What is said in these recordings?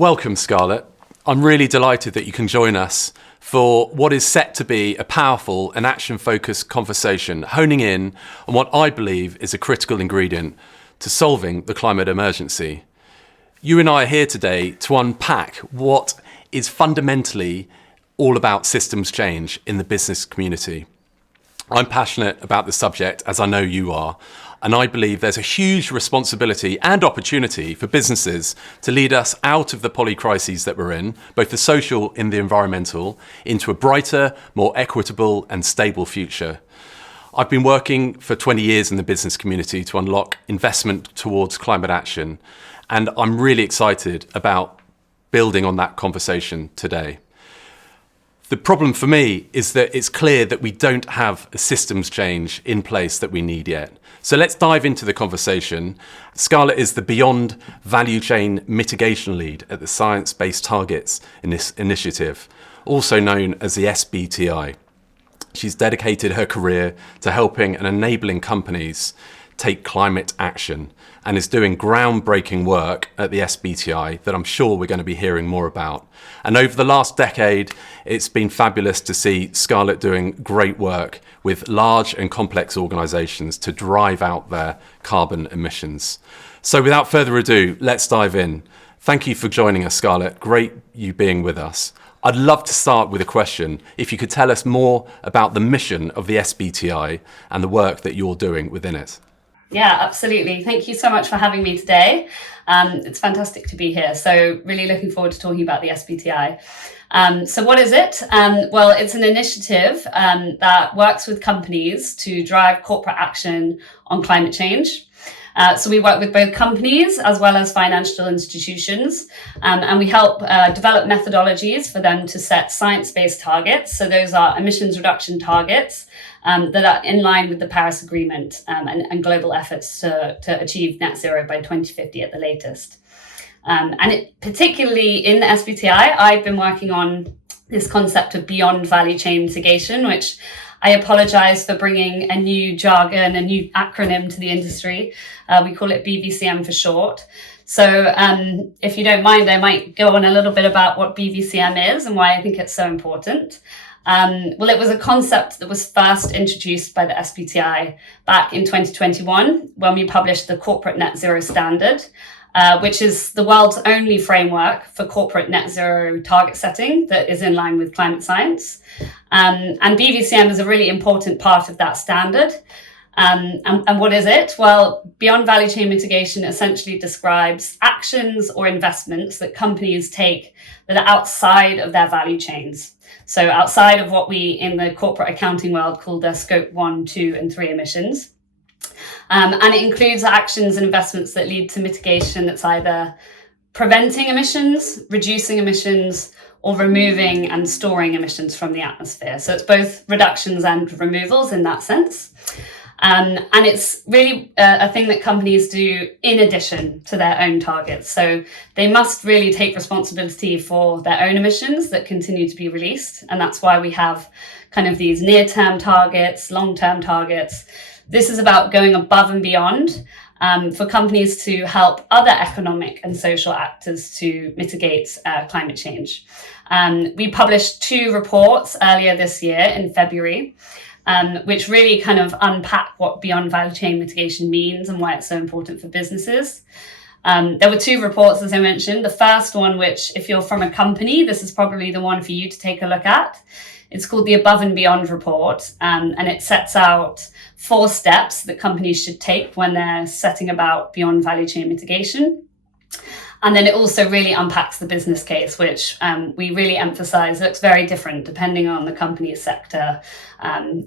Welcome, Scarlett. I'm really delighted that you can join us for what is set to be a powerful and action-focused conversation, honing in on what I believe is a critical ingredient to solving the climate emergency. You and I are here today to unpack what is fundamentally all about systems change in the business community. I'm passionate about the subject, as I know you are, and I believe there's a huge responsibility and opportunity for businesses to lead us out of the polycrises that we're in, both the social and the environmental, into a brighter, more equitable and stable future. I've been working for 20 years in the business community to unlock investment towards climate action, and I'm really excited about building on that conversation today. The problem for me is that it's clear that we don't have a systems change in place that we need yet. So let's dive into the conversation. Scarlett is the Beyond Value Chain Mitigation Lead at the Science Based Targets Initiative, also known as the SBTI. She's dedicated her career to helping and enabling companies take climate action and is doing groundbreaking work at the SBTI that I'm sure we're going to be hearing more about. And over the last decade, it's been fabulous to see Scarlett doing great work with large and complex organisations to drive out their carbon emissions. So without further ado, let's dive in. Thank you for joining us, Scarlett. Great you being with us. I'd love to start with a question. If you could tell us more about the mission of the SBTI and the work that you're doing within it. Yeah, absolutely. Thank you so much for having me today. It's fantastic to be here. So really looking forward to talking about the SBTI. So what is it? Well, it's an initiative that works with companies to drive corporate action on climate change. So we work with both companies as well as financial institutions, and we help develop methodologies for them to set science-based targets. So those are emissions reduction targets that are in line with the Paris Agreement and global efforts to achieve net zero by 2050 at the latest. Particularly in the SBTI, I've been working on this concept of beyond value chain mitigation, which I apologize for bringing a new jargon, a new acronym to the industry. We call it BVCM for short. So if you don't mind, I might go on a little bit about what BVCM is and why I think it's so important. Well, it was a concept that was first introduced by the SBTI back in 2021 when we published the Corporate Net Zero Standard, which is the world's only framework for corporate net zero target setting that is in line with climate science. And BVCM is a really important part of that standard. And what is it? Well, beyond value chain mitigation essentially describes actions or investments that companies take that are outside of their value chains. So outside of what we in the corporate accounting world call their scope 1, 2, and 3 emissions. And it includes actions and investments that lead to mitigation that's either preventing emissions, reducing emissions, or removing and storing emissions from the atmosphere. So it's both reductions and removals in that sense. And it's really a thing that companies do in addition to their own targets. So they must really take responsibility for their own emissions that continue to be released. And that's why we have kind of these near-term targets, long-term targets. This is about going above and beyond for companies to help other economic and social actors to mitigate climate change. We published 2 reports earlier this year in February, which really kind of unpack what beyond value chain mitigation means and why it's so important for businesses. There were 2 reports, as I mentioned. The first one, which if you're from a company, this is probably the one for you to take a look at. It's called the Above and Beyond Report, and it sets out 4 steps that companies should take when they're setting about beyond value chain mitigation. And then it also really unpacks the business case, which we really emphasize looks very different depending on the company's sector,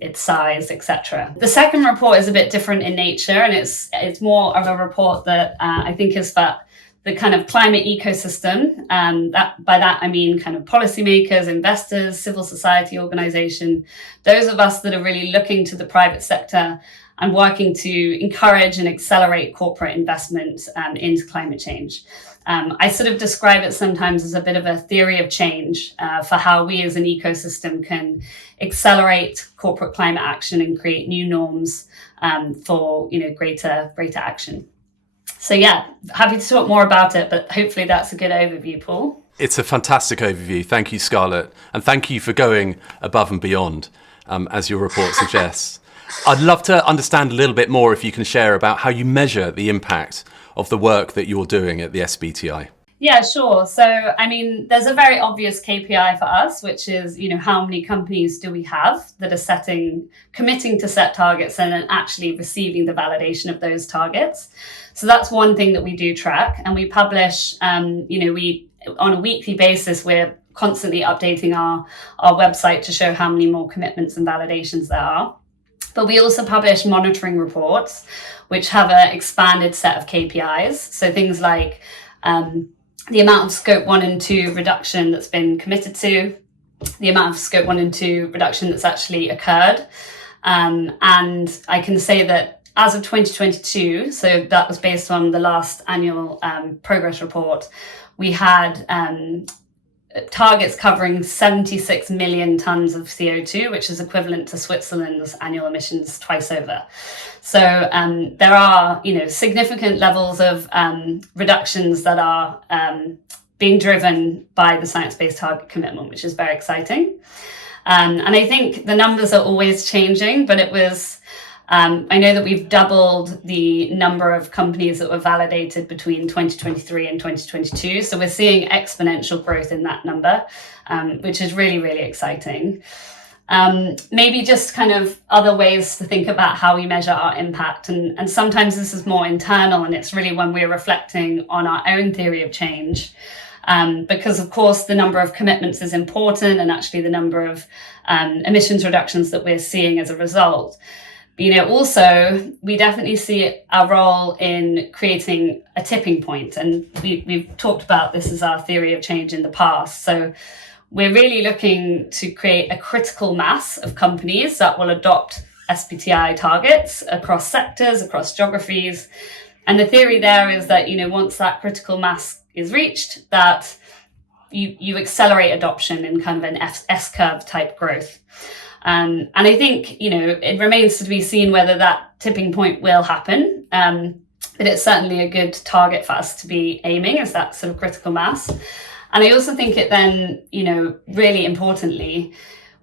its size, etc. The second report is a bit different in nature, and it's more of a report that I think is for the kind of climate ecosystem. By that I mean kind of policymakers, investors, civil society organization, those of us that are really looking to the private sector and working to encourage and accelerate corporate investment into climate change. I sort of describe it sometimes as a bit of a theory of change for how we as an ecosystem can accelerate corporate climate action and create new norms for greater action. So yeah, happy to talk more about it, but hopefully that's a good overview, Paul. It's a fantastic overview. Thank you, Scarlett. And thank you for going above and beyond, as your report suggests. I'd love to understand a little bit more if you can share about how you measure the impact of the work that you're doing at the SBTI. Yeah, sure. So, I mean, there's a very obvious KPI for us, which is, how many companies do we have that are committing to set targets and then actually receiving the validation of those targets. So that's one thing that we do track, and we publish, we on a weekly basis, we're constantly updating our website to show how many more commitments and validations there are. But we also publish monitoring reports, which have an expanded set of KPIs. So things like the amount of scope 1 and 2 reduction that's been committed to, the amount of scope 1 and 2 reduction that's actually occurred. And I can say that as of 2022, so that was based on the last annual progress report, we had targets covering 76 million tons of CO2, which is equivalent to Switzerland's annual emissions twice over. So there are, significant levels of reductions that are being driven by the science-based target commitment, which is very exciting. And I think the numbers are always changing, but it was, I know that we've doubled the number of companies that were validated between 2023 and 2022. So we're seeing exponential growth in that number, which is really, really exciting. Maybe just kind of other ways to think about how we measure our impact. And sometimes this is more internal, and it's really when we're reflecting on our own theory of change. Because of course the number of commitments is important, and actually the number of emissions reductions that we're seeing as a result. But, also we definitely see our role in creating a tipping point, and we've talked about this as our theory of change in the past. So we're really looking to create a critical mass of companies that will adopt SBTI targets across sectors, across geographies. And the theory there is that, once that critical mass is reached, that you accelerate adoption in kind of an S-curve type growth. And I think, it remains to be seen whether that tipping point will happen. But it's certainly a good target for us to be aiming as that sort of critical mass. And I also think it then, really importantly,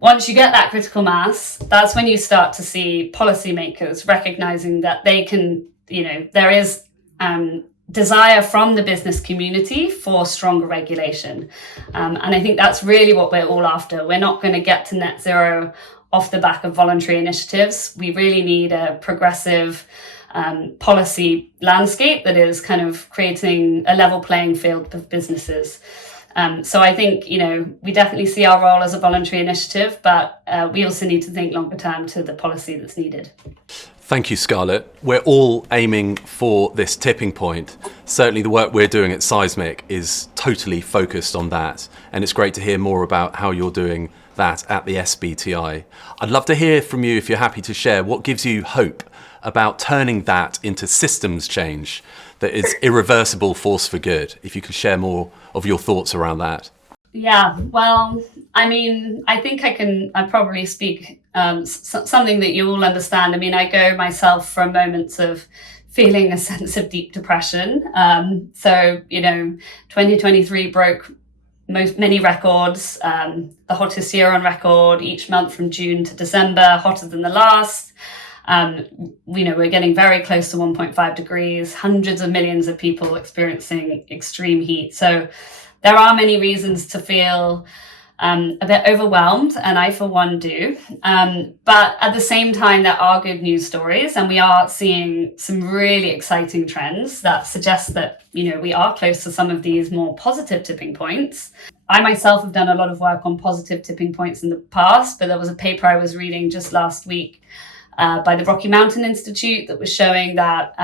once you get that critical mass, that's when you start to see policymakers recognizing that they can, there is desire from the business community for stronger regulation. And I think that's really what we're all after. We're not going to get to net zero off the back of voluntary initiatives. We really need a progressive policy landscape that is kind of creating a level playing field for businesses. So I think, we definitely see our role as a voluntary initiative, but we also need to think longer term to the policy that's needed. Thank you, Scarlett. We're all aiming for this tipping point. Certainly the work we're doing at Seismic is totally focused on that. And it's great to hear more about how you're doing that at the SBTI. I'd love to hear from you, if you're happy to share, what gives you hope about turning that into systems change that is irreversible force for good. If you could share more of your thoughts around that. Yeah, well, I mean, I think I probably speak something that you all understand. I mean, I go myself from moments of feeling a sense of deep depression. So, 2023 broke many records, the hottest year on record, each month from June to December, hotter than the last. We're getting very close to 1.5 degrees, hundreds of millions of people experiencing extreme heat. So there are many reasons to feel a bit overwhelmed, and I, for one, do. But at the same time, there are good news stories, and we are seeing some really exciting trends that suggest that, we are close to some of these more positive tipping points. I myself have done a lot of work on positive tipping points in the past, but there was a paper I was reading just last week by the Rocky Mountain Institute that was showing that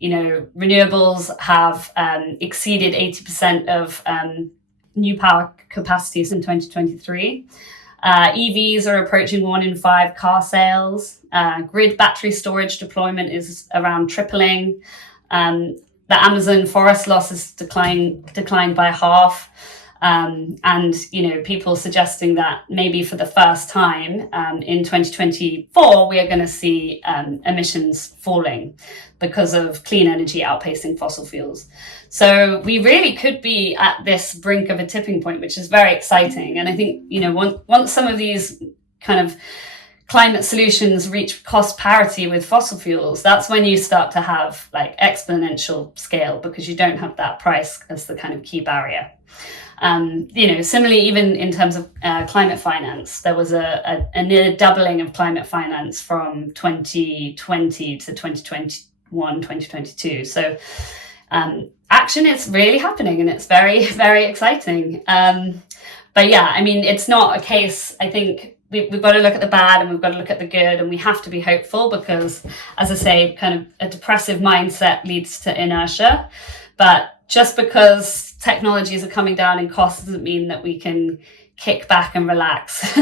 renewables have exceeded 80% of new power capacities in 2023. EVs are approaching 1 in 5 car sales. Grid battery storage deployment is around tripling. The Amazon forest loss has declined by half. And, people suggesting that maybe for the first time in 2024, we are going to see emissions falling because of clean energy outpacing fossil fuels. So we really could be at this brink of a tipping point, which is very exciting. And I think, once some of these kind of climate solutions reach cost parity with fossil fuels, that's when you start to have like exponential scale, because you don't have that price as the kind of key barrier. Similarly, even in terms of climate finance, there was a near doubling of climate finance from 2020 to 2021, 2022. So action is really happening, and it's very, very exciting. But yeah, I mean, it's not a case, I think, we've got to look at the bad and we've got to look at the good, and we have to be hopeful because, as I say, kind of a depressive mindset leads to inertia. But just because technologies are coming down in cost doesn't mean that we can kick back and relax.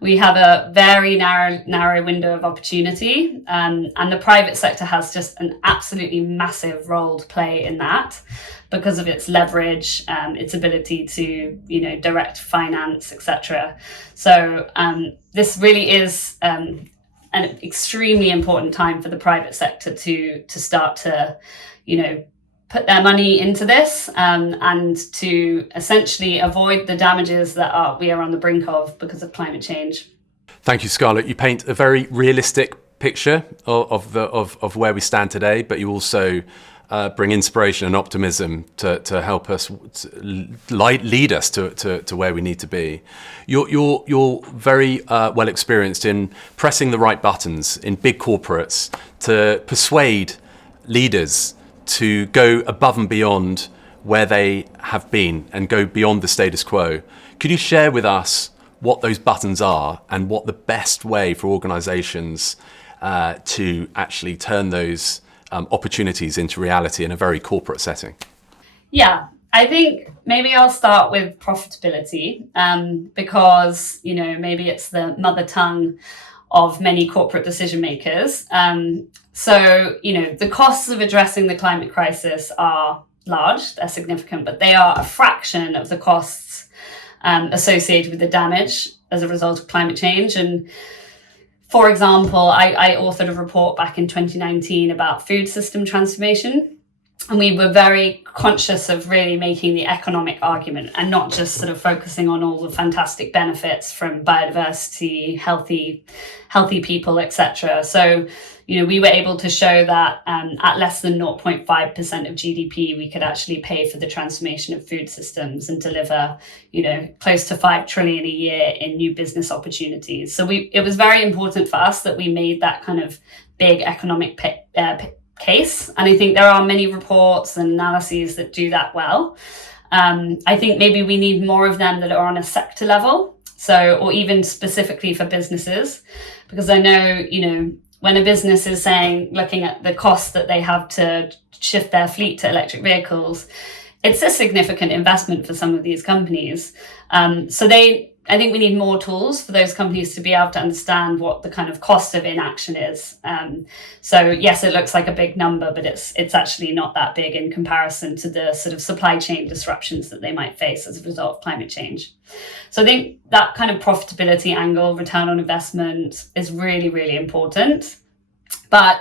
We have a very narrow window of opportunity, and the private sector has just an absolutely massive role to play in that, because of its leverage, its ability to, direct finance, etc. So this really is an extremely important time for the private sector to start to, put their money into this and to essentially avoid the damages that we are on the brink of because of climate change. Thank you, Scarlett. You paint a very realistic picture of where we stand today, but you also bring inspiration and optimism to help us lead us to where we need to be. You're very well experienced in pressing the right buttons in big corporates to persuade leaders to go above and beyond where they have been and go beyond the status quo. Could you share with us what those buttons are and what the best way for organizations to actually turn those opportunities into reality in a very corporate setting? Yeah, I think maybe I'll start with profitability because, maybe it's the mother tongue of many corporate decision makers. So, the costs of addressing the climate crisis are large, they're significant, but they are a fraction of the costs associated with the damage as a result of climate change. And for example, I authored a report back in 2019 about food system transformation. And we were very conscious of really making the economic argument and not just sort of focusing on all the fantastic benefits from biodiversity, healthy people, etc. So, we were able to show that at less than 0.5% of GDP, we could actually pay for the transformation of food systems and deliver, close to 5 trillion a year in new business opportunities. So it was very important for us that we made that kind of big economic case. And I think there are many reports and analyses that do that well. I think maybe we need more of them that are on a sector level. So, or even specifically for businesses, because I know, when a business is looking at the cost that they have to shift their fleet to electric vehicles, it's a significant investment for some of these companies. I think we need more tools for those companies to be able to understand what the kind of cost of inaction is. So yes, it looks like a big number, but it's actually not that big in comparison to the sort of supply chain disruptions that they might face as a result of climate change. So I think that kind of profitability angle, return on investment, is really, really important. But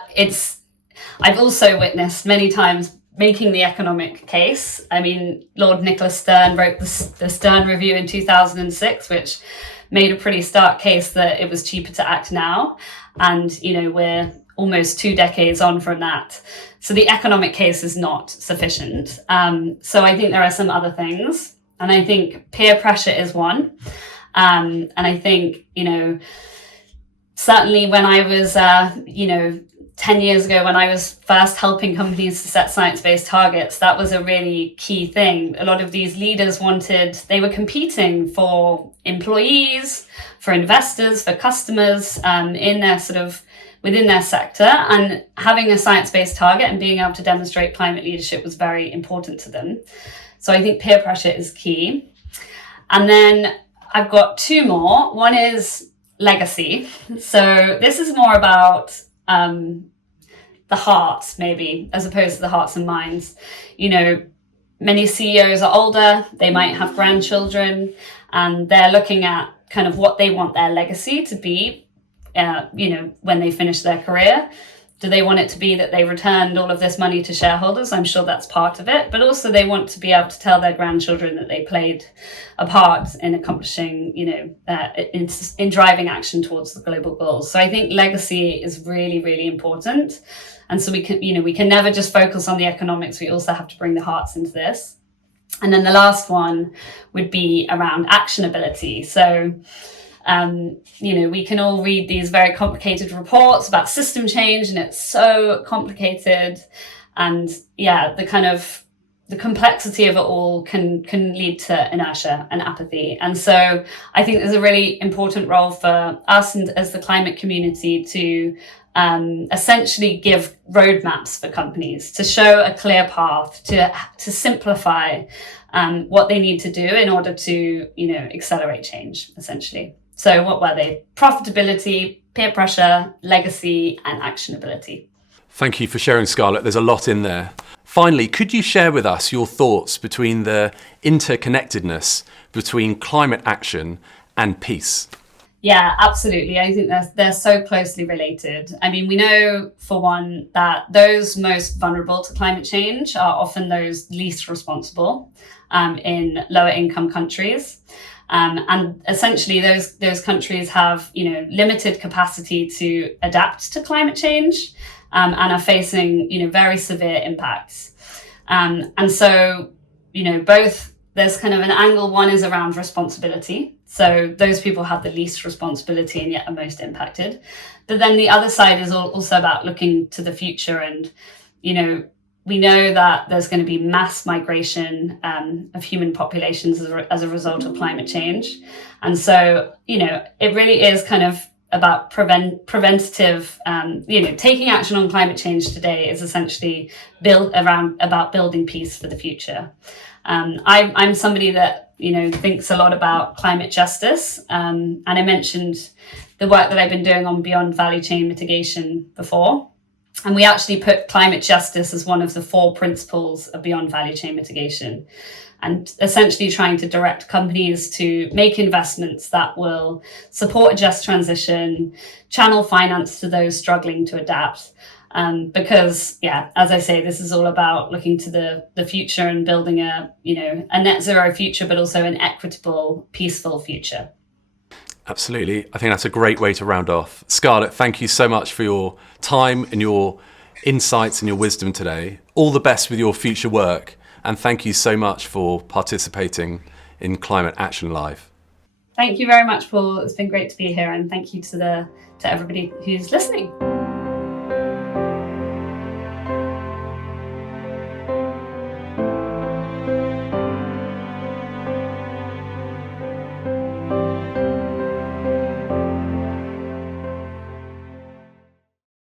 I've also witnessed many times making the economic case. I mean, Lord Nicholas Stern wrote the Stern Review in 2006, which made a pretty stark case that it was cheaper to act now. And, we're almost 2 decades on from that. So the economic case is not sufficient. So I think there are some other things. And I think peer pressure is one. And I think, certainly when I was, 10 years ago, when I was first helping companies to set science-based targets, that was a really key thing. A lot of these leaders they were competing for employees, for investors, for customers in their within their sector, and having a science-based target and being able to demonstrate climate leadership was very important to them. So I think peer pressure is key. And then I've got 2 more. One is legacy. So this is more about the hearts, maybe, as opposed to the hearts and minds. many CEOs are older, they might have grandchildren, and they're looking at kind of what they want their legacy to be, when they finish their career. Do they want it to be that they returned all of this money to shareholders? I'm sure that's part of it, but also they want to be able to tell their grandchildren that they played a part in accomplishing, in driving action towards the global goals. So I think legacy is really, really important. And so we can never just focus on the economics. We also have to bring the hearts into this. And then the last one would be around actionability. So we can all read these very complicated reports about system change, and it's so complicated. And the complexity of it all can lead to inertia and apathy. And so I think there's a really important role for us and as the climate community to essentially give roadmaps for companies, to show a clear path, to simplify what they need to do in order to, accelerate change, essentially. So what were they? Profitability, peer pressure, legacy, and actionability. Thank you for sharing, Scarlett. There's a lot in there. Finally, could you share with us your thoughts between the interconnectedness between climate action and peace? Yeah, absolutely. I think they're so closely related. I mean, we know, for one, that those most vulnerable to climate change are often those least responsible in lower income countries. And essentially those countries have, limited capacity to adapt to climate change and are facing, very severe impacts. And so, both there's kind of an angle. One is around responsibility. So those people have the least responsibility and yet are most impacted. But then the other side is also about looking to the future. And, we know that there's going to be mass migration of human populations as a result of climate change. And so, it really is kind of about preventative, taking action on climate change today is essentially about building peace for the future. I'm somebody that, thinks a lot about climate justice. And I mentioned the work that I've been doing on beyond value chain mitigation before. And we actually put climate justice as one of the 4 principles of beyond value chain mitigation, and essentially trying to direct companies to make investments that will support a just transition, channel finance to those struggling to adapt. Because, as I say, this is all about looking to the future and building a net zero future, but also an equitable, peaceful future. Absolutely. I think that's a great way to round off. Scarlett, thank you so much for your time and your insights and your wisdom today. All the best with your future work. And thank you so much for participating in Climate Action Live. Thank you very much, Paul. It's been great to be here. And thank you to everybody who's listening.